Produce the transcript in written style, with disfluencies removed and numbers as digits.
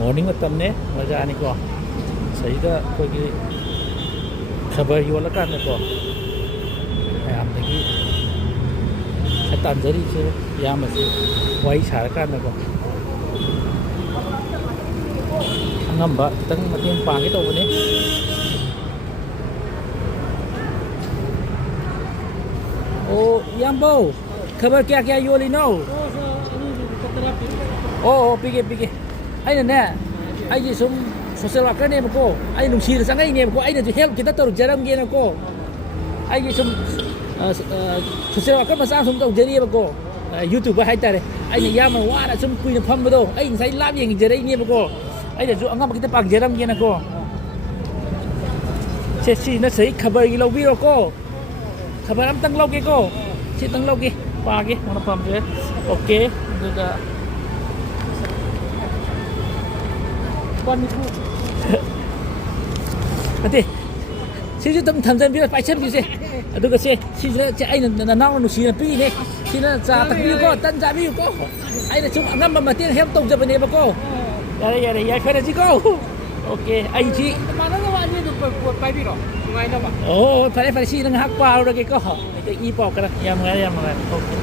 Morning ꯃꯇꯝꯅꯦ ꯃꯖꯥꯅꯤꯀꯣ ꯁꯤꯗ ꯑꯩꯈꯣꯏꯒꯤ ꯈꯕꯔ ꯌꯣꯜꯂꯀꯥꯟꯗꯀꯣ ꯃꯌꯥꯝꯗꯒꯤ ꯇꯥꯟꯖꯔꯤꯁꯦ ꯏꯌꯥꯝꯕꯁꯤ ꯋꯥꯔꯤ ꯁꯥꯔꯀꯥꯟꯗꯀꯣ ꯑꯉꯝꯕ ꯈꯤꯇꯪ ꯃꯇꯦꯡ ꯄꯥꯡꯒꯦ ꯇꯧꯕꯅꯤ. Oh, iyambo, kabar kaya yolino? Oh, pigi. Ayun na, ay sum social worker ne ko. Ay nung sira sa ngayon ne ko. Ay na help kita to jaram gina ko. Ay sum social worker masang sum to jari ko. YouTube ba hay tare. Ay na yaman wala sum kuy na pham do. Ay sai lab yang jari ne ko. Ay na jo angam kita pag jaram gina ko. Si na sai kabar gi lobi ro ko. Kabar am tang log ko. Si tang log pagi mana pam je. Oke, juga con thu. Ate. Si ju tam tham jan bi pai chen bi se. Aduga se si je ai na naw nu si na pi ne. Si na cha tak bi ko tan ja bi ko. Ai na chung ngam ma tiang hem tong ja ba ne ba ko. Yare yai fa na ji ko. Oke, ai chi. Mana na wa ni du pai bi ro. Ngai na ba. Oh, pare si nang hak pa ro ke ko. Ai i pok ka. Yam ngai. Oke.